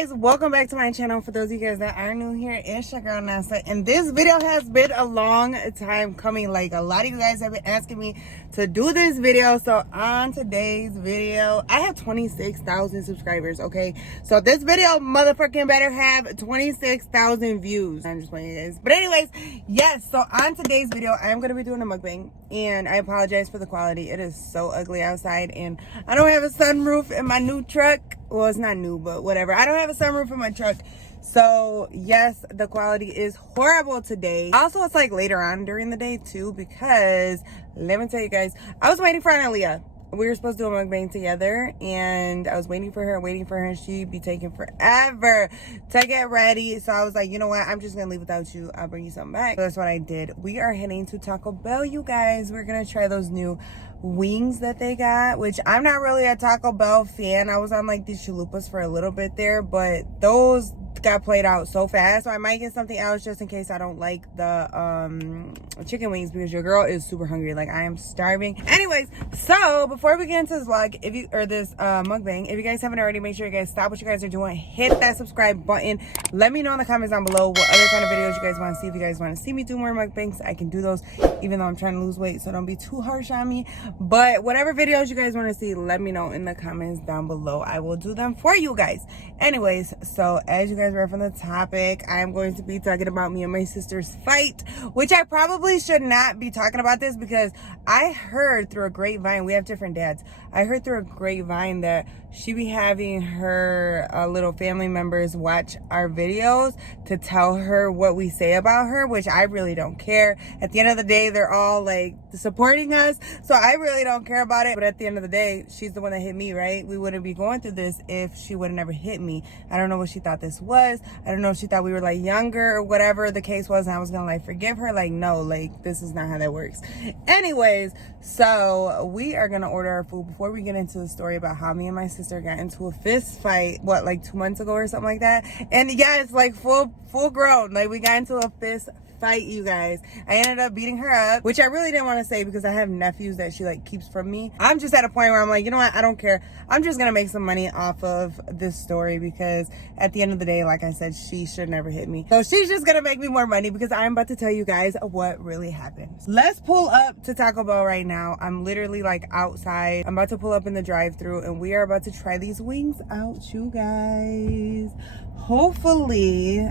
guys, welcome back to my channel. For those of you guys that are new here, it's your girl Nessa, and this video has been a long time coming. Like, a lot of you guys have been asking me to do this video. So on today's video, I have 26,000 subscribers. Okay, so this video motherfucking better have 26,000 views. I'm just playing, guys. But anyways, yes, so on today's video I am going to be doing a mukbang, and I apologize for the quality. It is so ugly outside, and I don't have a sunroof in my new truck. Well, it's not new, but whatever. I don't have a sunroof in my truck. So yes, the quality is horrible today. Also, it's like later on during the day too, because let me tell you guys, I was waiting for Analia. We were supposed to do a mukbang together, and I was waiting for her. She'd be taking forever to get ready. So I was like, you know what? I'm just gonna leave without you. I'll bring you something back. So that's what I did. We are heading to Taco Bell, you guys. We're gonna try those new wings that they got, which I'm not really a Taco Bell fan. I was on like these chalupas for a little bit there, but those got played out so fast, so I might get something else just in case I don't like the chicken wings, because your girl is super hungry. Like, I am starving. Anyways, so before we get into this vlog, if you this mukbang, if you guys haven't already, make sure you guys stop what you guys are doing, hit that subscribe button. Let me know in the comments down below what other kind of videos you guys want to see. If you guys want to see me do more mukbangs, I can do those, even though I'm trying to lose weight, so don't be too harsh on me. But whatever videos you guys want to see, let me know in the comments down below. I will do them for you guys. Anyways, so as you guys read from the topic, I am going to be talking about me and my sister's fight, which I probably should not be talking about this, because I heard through a grapevine, we have different dads, I heard through a grapevine that she be having her little family members watch our videos to tell her what we say about her, which I really don't care. At the end of the day, they're all like supporting us, so I really don't care about it. But at the end of the day, she's the one that hit me, right? We wouldn't be going through this if she would have never hit me. I don't know what she thought this was. I don't know if she thought we were like younger or whatever the case was, and I was gonna like forgive her. Like, no, like this is not how that works. Anyways, so we are gonna order our food. Before we get into the story about how me and my sister got into a fist fight, what, like 2 months ago or something like that. And yeah, it's like full grown. Like, we got into a fist fight, you guys. I ended up beating her up, which I really didn't want to say because I have nephews that she like keeps from me. I'm just at a point where I'm like, you know what, I don't care. I'm just gonna make some money off of this story, because at the end of the day, like I said, she should never hit me. So she's just gonna make me more money, because I'm about to tell you guys what really happened. Let's pull up to Taco Bell right now. I'm literally like outside. I'm about to pull up in the drive-thru, and we are about to try these wings out, you guys. Hopefully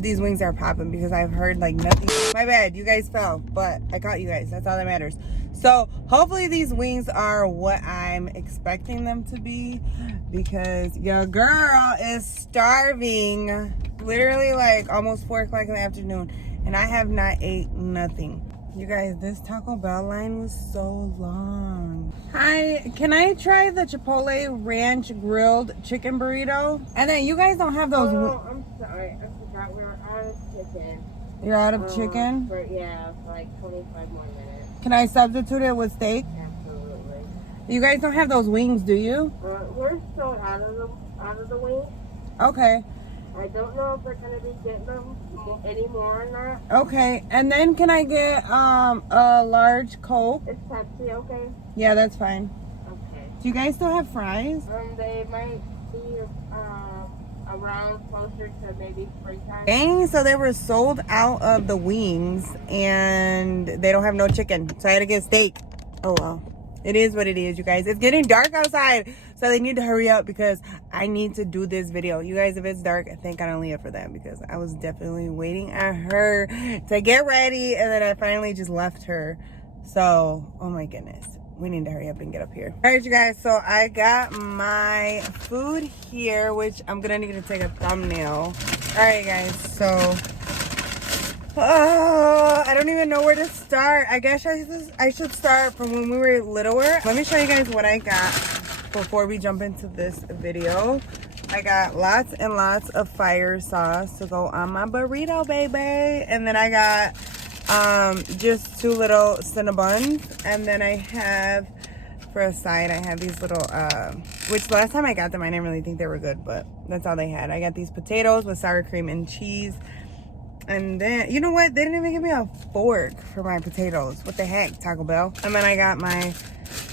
these wings are popping, because I've heard like nothing. My bad, you guys fell, but I caught you guys. That's all that matters. So hopefully these wings are what I'm expecting them to be, because your girl is starving. Literally like almost 4 o'clock in the afternoon, and I have not ate nothing. You guys, this Taco Bell line was so long. Hi, can I try the Chipotle Ranch Grilled Chicken Burrito? And then you guys don't have those. Oh, I'm sorry. I forgot we were out of chicken. You're out of chicken? For like 25 more minutes. Can I substitute it with steak? Absolutely. You guys don't have those wings, do you? We're still out of the wings. Okay. I don't know if we're gonna be getting them anymore or not. Okay, and then can I get a large Coke? Is Pepsi okay? Yeah, that's fine. Okay. Do you guys still have fries? They might be around closer to maybe springtime. Dang, so they were sold out of the wings, and they don't have no chicken, so I had to get steak. Oh well. It is what it is, you guys. It's getting dark outside, so they need to hurry up, because I need to do this video. You guys, if it's dark, thank God Leah for that, because I was definitely waiting at her to get ready, and then I finally just left her. So, oh my goodness. We need to hurry up and get up here. All right, you guys, so I got my food here, which I'm gonna need to take a thumbnail. All right, guys, so I don't even know where to start. I guess I should start from when we were littler. Let me show you guys what I got before we jump into this video. I got lots and lots of fire sauce to go on my burrito, baby. And then I got just 2 little Cinnabons. And then I have, for a side, I have these little, which last time I got them, I didn't really think they were good, but that's all they had. I got these potatoes with sour cream and cheese. And then, you know what? They didn't even give me a fork for my potatoes. What the heck, Taco Bell? And then I got my,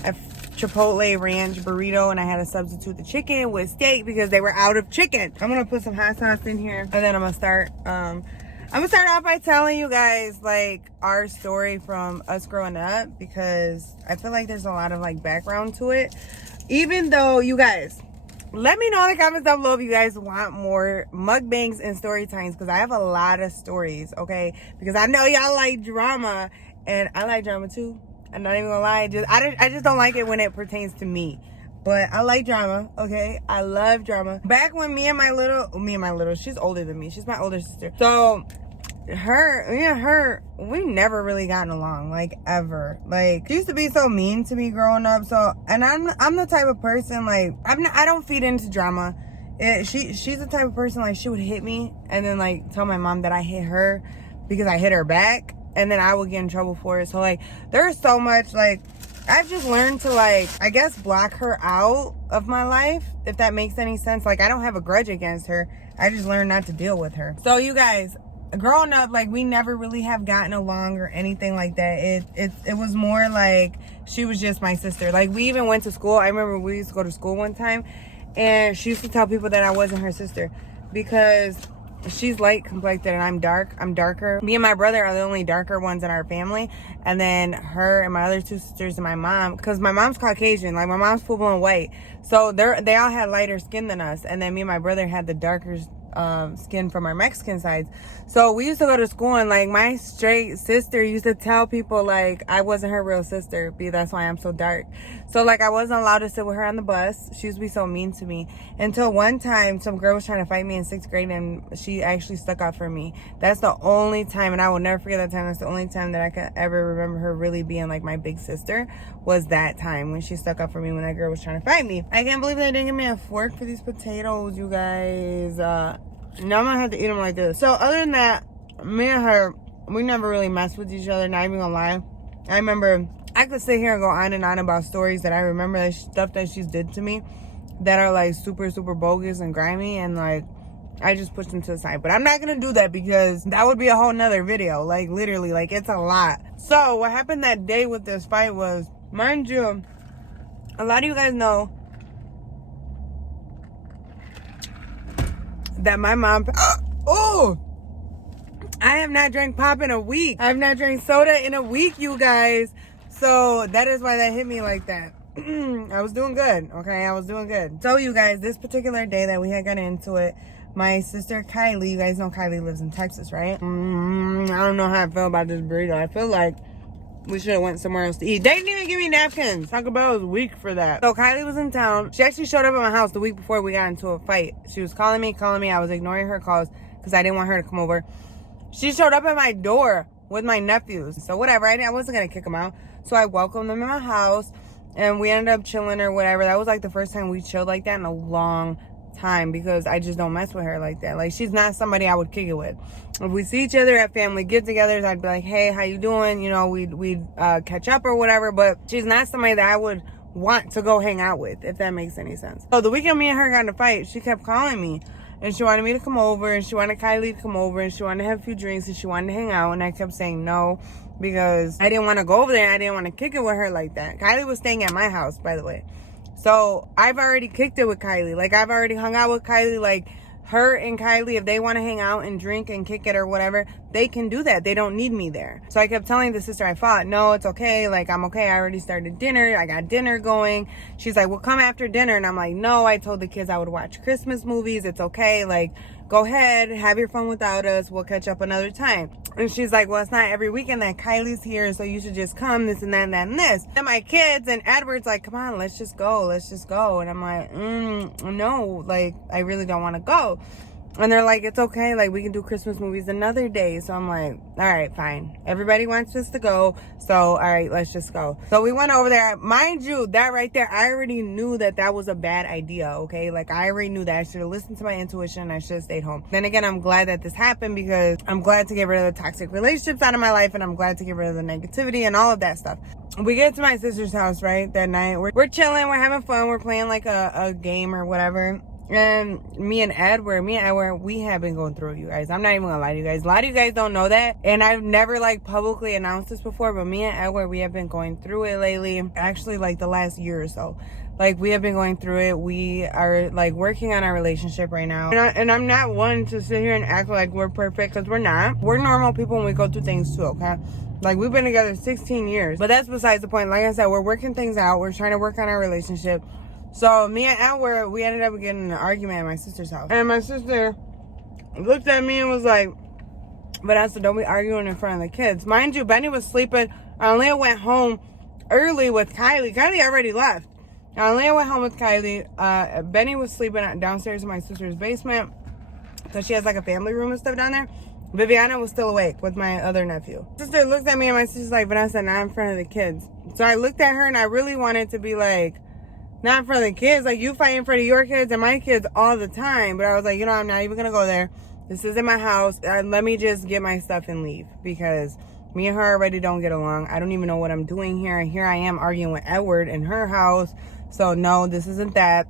I Chipotle ranch burrito, and I had to substitute the chicken with steak because they were out of chicken. I'm gonna put some hot sauce in here, and then I'm gonna start off by telling you guys like our story from us growing up, because I feel like there's a lot of like background to it. Even though, you guys, let me know in the comments down below if you guys want more mukbangs and story times, because I have a lot of stories, okay? Because I know y'all like drama, and I like drama too. I'm not even gonna lie. I just don't like it when it pertains to me. But I like drama, okay? I love drama. Back when me and my little, she's older than me. She's my older sister. So me and her, we never really gotten along, like ever. Like, she used to be so mean to me growing up. So, and I'm the type of person, like, I don't feed into drama. She's the type of person, like, she would hit me and then like tell my mom that I hit her because I hit her back, and then I would get in trouble for it. So like, there's so much, like, I've just learned to, like, I guess block her out of my life, if that makes any sense. Like, I don't have a grudge against her. I just learned not to deal with her. So you guys, growing up, like, we never really have gotten along or anything like that. It was more like she was just my sister. Like, we even went to school. I remember we used to go to school one time, and she used to tell people that I wasn't her sister because she's light complected and I'm darker. Me and my brother are the only darker ones in our family, and then her and my other two sisters and my mom, because my mom's Caucasian, like my mom's full-blown white, so they all had lighter skin than us, and then me and my brother had the darker skin from our Mexican sides. So we used to go to school, and like my straight sister used to tell people like I wasn't her real sister, that's why I'm so dark. So like, I wasn't allowed to sit with her on the bus. She used to be so mean to me, until one time some girl was trying to fight me in 6th grade, and she actually stuck up for me. That's the only time, and I will never forget that time. That's the only time that I could ever remember her really being like my big sister, was that time when she stuck up for me when that girl was trying to fight me. I can't believe they didn't give me a fork for these potatoes, you guys. Now I'm gonna have to eat them like this. So other than that, me and her, we never really messed with each other, not even gonna lie. I remember, I could sit here and go on and on about stories that I remember, that stuff that she's did to me that are like super, super bogus and grimy, and like, I just pushed them to the side. But I'm not gonna do that because that would be a whole nother video. Like, literally, like, it's a lot. So what happened that day with this fight was, mind you, a lot of you guys know that my mom, I have not drank pop in a week. I have not drank soda in a week, you guys. So that is why that hit me like that. I was doing good, okay? I was doing good. So you guys, this particular day that we had got into it, my sister Kylie, you guys know Kylie lives in Texas, right? I don't know how I feel about this burrito. I feel like we should have went somewhere else to eat. They didn't even give me napkins. Taco Bell was weak for that. So Kylie was in town. She actually showed up at my house the week before we got into a fight. She was calling me. I was ignoring her calls because I didn't want her to come over. She showed up at my door with my nephews. So whatever, I wasn't going to kick them out. So I welcomed them in my house, and we ended up chilling or whatever. That was like the first time we chilled like that in a long time, because I just don't mess with her like that. Like, she's not somebody I would kick it with. If we see each other at family get-togethers, I'd be like, hey, how you doing? You know, we'd catch up or whatever, but she's not somebody that I would want to go hang out with, if that makes any sense. So the weekend me and her got in a fight, she kept calling me, and she wanted me to come over, and she wanted Kylie to come over, and she wanted to have a few drinks, and she wanted to hang out, and I kept saying no, because I didn't want to go over there, and I didn't want to kick it with her like that. Kylie was staying at my house, by the way. So I've already kicked it with Kylie. Like, I've already hung out with Kylie. Like, her and Kylie, if they want to hang out and drink and kick it or whatever, they can do that. They don't need me there. So I kept telling the sister I fought, no, it's okay. Like, I'm okay. I already started dinner. I got dinner going. She's like, well, come after dinner. And I'm like, no, I told the kids I would watch Christmas movies. It's okay. Like, go ahead. Have your fun without us. We'll catch up another time. And she's like, well, it's not every weekend that Kylie's here, so you should just come, this and that and that and this. And my kids and Edward's like, come on, let's just go. Let's just go. And I'm like, no, like, I really don't want to go. And they're like, it's okay. Like, we can do Christmas movies another day. So I'm like, all right, fine. Everybody wants us to go. So, all right, let's just go. So we went over there. Mind you, that right there, I already knew that that was a bad idea, okay? Like, I already knew that. I should have listened to my intuition. I should have stayed home. Then again, I'm glad that this happened, because I'm glad to get rid of the toxic relationships out of my life, and I'm glad to get rid of the negativity and all of that stuff. We get to my sister's house, right, that night. We're chilling. We're having fun. We're playing like a game or whatever. And me and Edward, we have been going through it, you guys. I'm not even gonna lie to you guys. A lot of you guys don't know that. And I've never like publicly announced this before, but me and Edward, we have been going through it lately. Actually, like the last year or so. Like, we have been going through it. We are like working on our relationship right now. And I'm not one to sit here and act like we're perfect, because we're not. We're normal people when we go through things too, okay? Like, we've been together 16 years. But that's besides the point. Like I said, we're working things out. We're trying to work on our relationship. So me and Edward, we ended up getting in an argument at my sister's house. And my sister looked at me and was like, Vanessa, don't be arguing in front of the kids. Mind you, Benny was sleeping. Leah went home early with Kylie. Kylie already left. Leah went home with Kylie. Benny was sleeping downstairs in my sister's basement, because she has like a family room and stuff down there. Viviana was still awake with my other nephew. Sister looked at me and my sister's like, Vanessa, not in front of the kids. So I looked at her and I really wanted to be like, not in front of the kids. Like, you fight in front of your kids and my kids all the time. But I was like, I'm not even going to go there. This isn't my house. Let me just get my stuff and leave, because me and her already don't get along. I don't even know what I'm doing here. And here I am arguing with Edward in her house. So no, this isn't that.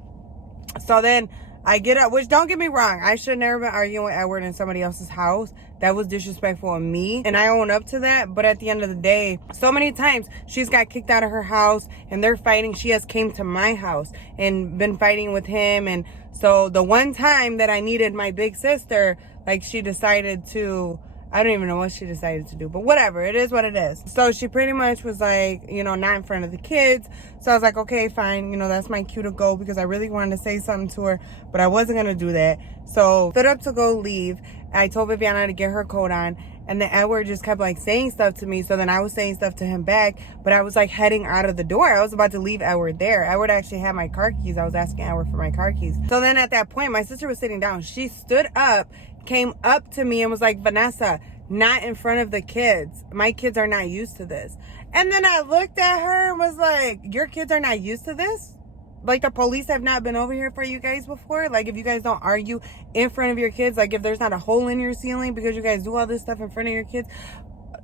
So then I get up, which don't get me wrong, I should have never been arguing with Edward in somebody else's house. That was disrespectful of me, and I own up to that. But at the end of the day, so many times she's got kicked out of her house and they're fighting. She has came to my house and been fighting with him. And so the one time that I needed my big sister, like, she decided to, I don't even know what she decided to do, but whatever, it is what it is. So she pretty much was like, not in front of the kids. So I was like, okay, fine, that's my cue to go, because I really wanted to say something to her, but I wasn't gonna do that. So stood up to go leave. I told Viviana to get her coat on, and then Edward just kept like saying stuff to me. So then I was saying stuff to him back, but I was like heading out of the door. I was about to leave Edward there. Edward actually had my car keys. I was asking Edward for my car keys. So then at that point, my sister was sitting down. She stood up, came up to me and was like, Vanessa, not in front of the kids. My kids are not used to this. And then I looked at her and was like, your kids are not used to this? Like, the police have not been over here for you guys before? Like, if you guys don't argue in front of your kids, like if there's not a hole in your ceiling because you guys do all this stuff in front of your kids.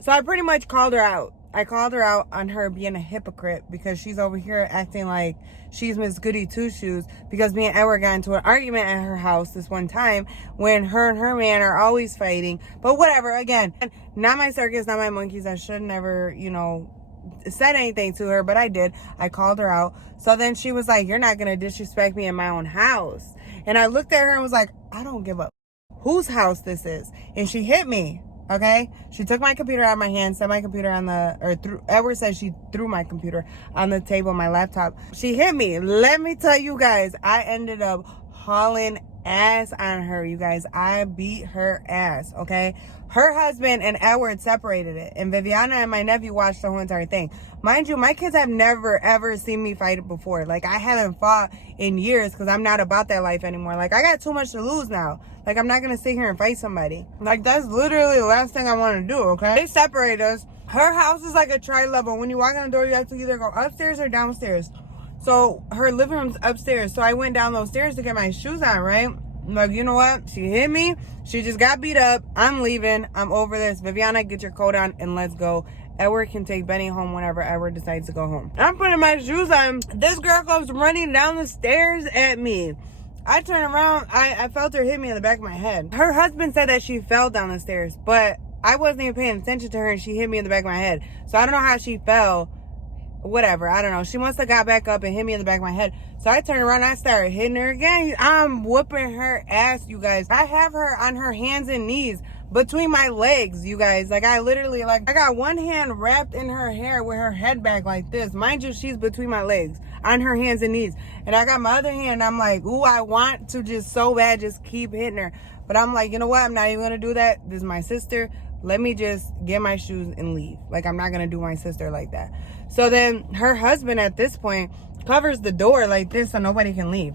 So I pretty much called her out. I called her out on her being a hypocrite, because she's over here acting like she's Miss Goody Two-Shoes, because me and Edward got into an argument at her house this one time when her and her man are always fighting. But whatever, again, not my circus, not my monkeys. I should never, said anything to her, but I did. I called her out. So then she was like, you're not going to disrespect me in my own house. And I looked at her and was like, I don't give up whose house this is. And she hit me. Okay, she took my computer out of my hand, set my computer on Edward said she threw my computer on the table, my laptop. She hit me. Let me tell you guys, I ended up hauling ass on her, you guys. I beat her ass, okay? Her husband and Edward separated it, and Viviana and my nephew watched the whole entire thing. Mind you, my kids have never, ever seen me fight before. Like, I haven't fought in years, because I'm not about that life anymore. Like, I got too much to lose now. Like, I'm not going to sit here and fight somebody. Like, that's literally the last thing I want to do, okay? They separate us. Her house is like a tri-level. When you walk in the door, you have to either go upstairs or downstairs. So, her living room's upstairs. So, I went down those stairs to get my shoes on, right? Like, you know what? She hit me. She just got beat up. I'm leaving. I'm over this. Viviana, get your coat on and let's go. Edward can take Benny home whenever Edward decides to go home. I'm putting my shoes on. This girl comes running down the stairs at me. I turn around. I felt her hit me in the back of my head. Her husband said that she fell down the stairs, but I wasn't even paying attention to her, and she hit me in the back of my head. So I don't know how she fell. Whatever, I don't know. She must have got back up and hit me in the back of my head. So I turned around and I started hitting her again. I'm whooping her ass, you guys. I have her on her hands and knees between my legs, you guys. Like, I literally, I got one hand wrapped in her hair with her head back like this. Mind you, she's between my legs on her hands and knees. And I got my other hand, I'm like, ooh, I want to just so bad just keep hitting her. But I'm like, you know what? I'm not even going to do that. This is my sister. Let me just get my shoes and leave. Like, I'm not going to do my sister like that. So then her husband at this point covers the door like this so nobody can leave.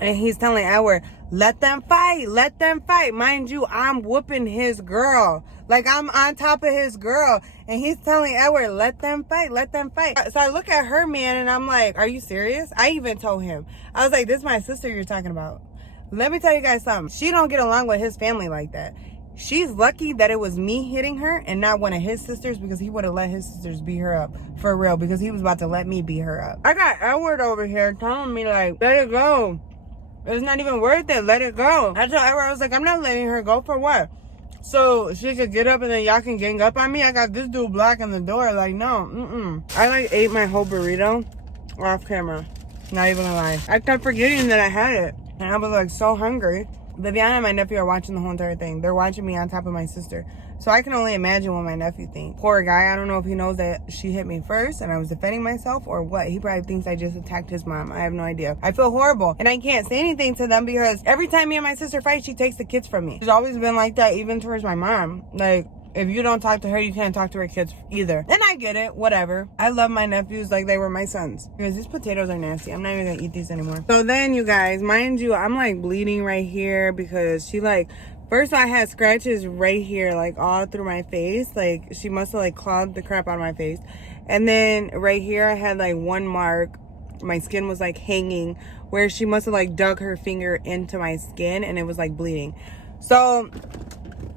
And he's telling Edward, let them fight. Let them fight. Mind you, I'm whooping his girl. Like, I'm on top of his girl. And he's telling Edward, let them fight. Let them fight. So I look at her man and I'm like, are you serious? I even told him. I was like, this is my sister you're talking about. Let me tell you guys something. She don't get along with his family like that. She's lucky that it was me hitting her and not one of his sisters, because he would have let his sisters beat her up for real, because he was about to let me beat her up. I got Edward over here telling me, like, let it go. It's not even worth it. Let it go. I told her, I was like, I'm not letting her go for what? So she could get up and then y'all can gang up on me? I got this dude blocking the door. Like, no. I like ate my whole burrito off camera. Not even gonna lie. I kept forgetting that I had it. And I was like so hungry. Viviana and my nephew are watching the whole entire thing. They're watching me on top of my sister. So I can only imagine what my nephew thinks. Poor guy. I don't know if he knows that she hit me first and I was defending myself or what. He probably thinks I just attacked his mom. I have no idea. I feel horrible. And I can't say anything to them because every time me and my sister fight, she takes the kids from me. She's always been like that, even towards my mom. Like, if you don't talk to her, you can't talk to her kids either. And I get it, whatever. I love my nephews like they were my sons. Because these potatoes are nasty. I'm not even gonna eat these anymore. So then, you guys, mind you, I'm like bleeding right here because she like, first I had scratches right here, like all through my face. Like she must have like clawed the crap out of my face. And then right here I had like one mark. My skin was like hanging where she must have like dug her finger into my skin and it was like bleeding. So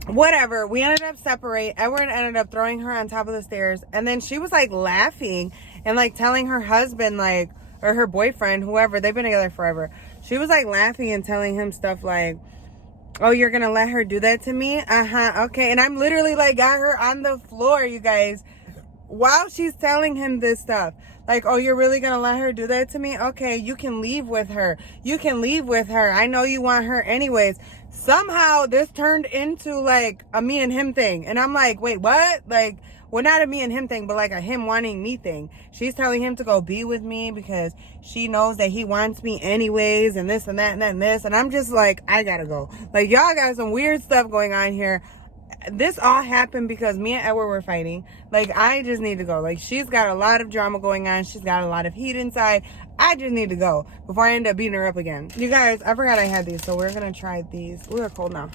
whatever, we ended up separate. Edward ended up throwing her on top of the stairs, and then she was like laughing and like telling her husband, like, or her boyfriend, whoever, they've been together forever, she was like laughing and telling him stuff like, oh, you're gonna let her do that to me? Okay. And I'm literally like got her on the floor, you guys, while she's telling him this stuff. Like, oh, you're really gonna let her do that to me? Okay, you can leave with her. You can leave with her. I know you want her anyways. Somehow this turned into like a me and him thing. And I'm like, wait, what? Like, well, not a me and him thing, but like a him wanting me thing. She's telling him to go be with me because she knows that he wants me anyways, and this and that and that and this. And I'm just like, I gotta go. Like, y'all got some weird stuff going on here. This all happened because me and Edward were fighting. Like, I just need to go. Like, she's got a lot of drama going on. She's got a lot of heat inside. I just need to go before I end up beating her up again. You guys, I forgot I had these, so we're gonna try these. Ooh, they're cold now.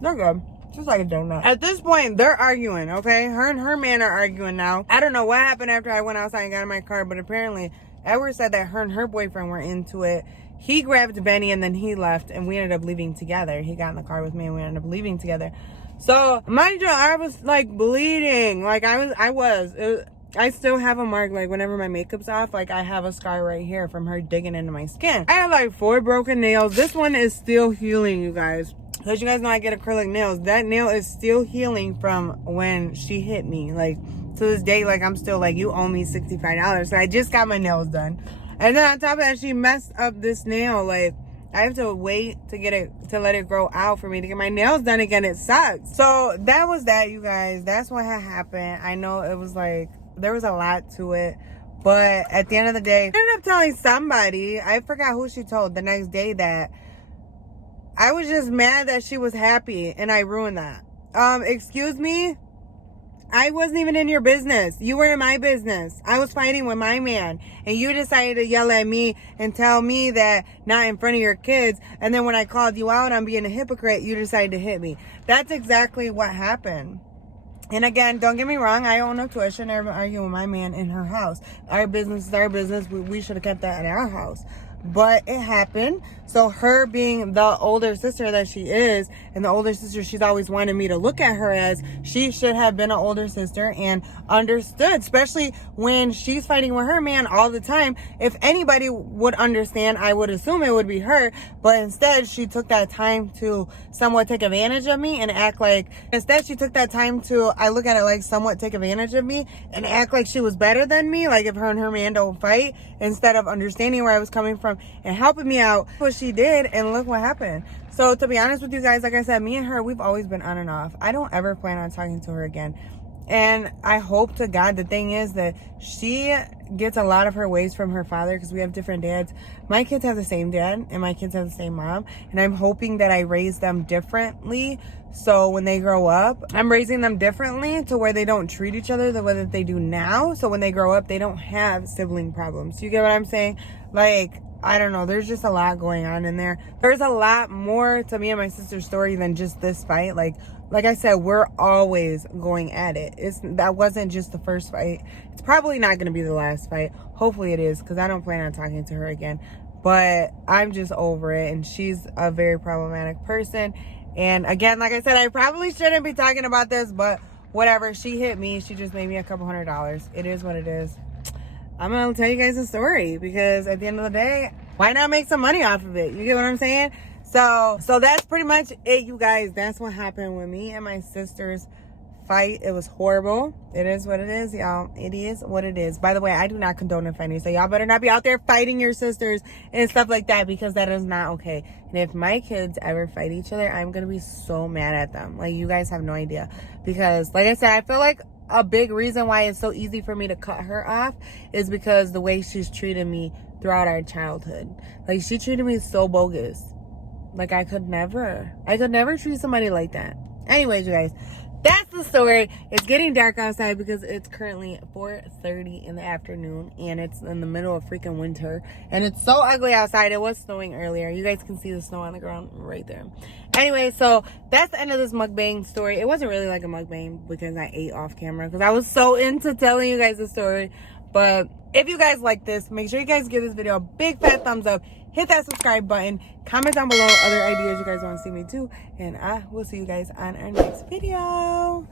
They're good. Just like a donut. At this point, they're arguing, okay? Her and her man are arguing now. I don't know what happened after I went outside and got in my car, but apparently Edward said that her and her boyfriend were into it. He grabbed Benny and then he left and we ended up leaving together. He got in the car with me and we ended up leaving together. So, mind you, I was like bleeding. Like I still have a mark, like whenever my makeup's off, like I have a scar right here from her digging into my skin. I have like 4 broken nails. This one is still healing, you guys. Because you guys know I get acrylic nails. That nail is still healing from when she hit me. Like, to this day, like I'm still like, you owe me $65. So I just got my nails done. And then on top of that, she messed up this nail. Like, I have to wait to get it, to let it grow out for me to get my nails done again. It sucks. So that was that, you guys. That's what had happened. I know it was like, there was a lot to it. But at the end of the day, I ended up telling somebody, I forgot who she told the next day, that I was just mad that she was happy and I ruined that. Excuse me? I wasn't even in your business. You were in my business. I was fighting with my man. And you decided to yell at me and tell me that not in front of your kids. And then when I called you out on being a hypocrite, you decided to hit me. That's exactly what happened. And again, don't get me wrong. I own up to it. I shouldn't ever argue with my man in her house. Our business is our business. We should have kept that at our house. But it happened. So her being the older sister that she is, and the older sister she's always wanted me to look at her as, she should have been an older sister and understood, especially when she's fighting with her man all the time. If anybody would understand, I would assume it would be her. But instead, she took that time to somewhat take advantage of me and act like, instead she took that time to, I look at it like somewhat take advantage of me and act like she was better than me. Like if her and her man don't fight, instead of understanding where I was coming from and helping me out, what she did, and look what happened. So to be honest with you guys, like I said, me and her, we've always been on and off. I don't ever plan on talking to her again. And I hope to God, the thing is that she gets a lot of her ways from her father, because we have different dads. My kids have the same dad and my kids have the same mom, and I'm hoping that I raise them differently. So when they grow up, I'm raising them differently to where they don't treat each other the way that they do now. So when they grow up, they don't have sibling problems. You get what I'm saying? Like, I don't know. There's just a lot going on in there. There's a lot more to me and my sister's story than just this fight. Like I said, we're always going at it. That wasn't just the first fight. It's probably not going to be the last fight. Hopefully it is, because I don't plan on talking to her again. But I'm just over it, and she's a very problematic person. And again, like I said, I probably shouldn't be talking about this, but whatever. She hit me. She just made me a couple $100. It is what it is. I'm gonna tell you guys a story, because at the end of the day, why not make some money off of it? You get what I'm saying? So that's pretty much it, you guys. That's what happened with me and my sister's fight. It was horrible. It is what it is, y'all. It is what it is. By the way, I do not condone fighting, so y'all better not be out there fighting your sisters and stuff like that, because that is not okay. And if my kids ever fight each other, I'm gonna be so mad at them. Like, you guys have no idea. Because like I said, I feel like a big reason why it's so easy for me to cut her off is because the way she's treated me throughout our childhood. Like, she treated me so bogus. Like, I could never treat somebody like that. Anyways, you guys, that's the story. It's getting dark outside because it's currently 4:30 in the afternoon, and it's in the middle of freaking winter, and it's so ugly outside. It was snowing earlier. You guys can see the snow on the ground right there. Anyway, so that's the end of this mukbang story. It wasn't really like a mukbang because I ate off camera, because I was so into telling you guys the story. But if you guys like this, make sure you guys give this video a big fat thumbs up. Hit that subscribe button. Comment down below other ideas you guys want to see me do. And I will see you guys on our next video.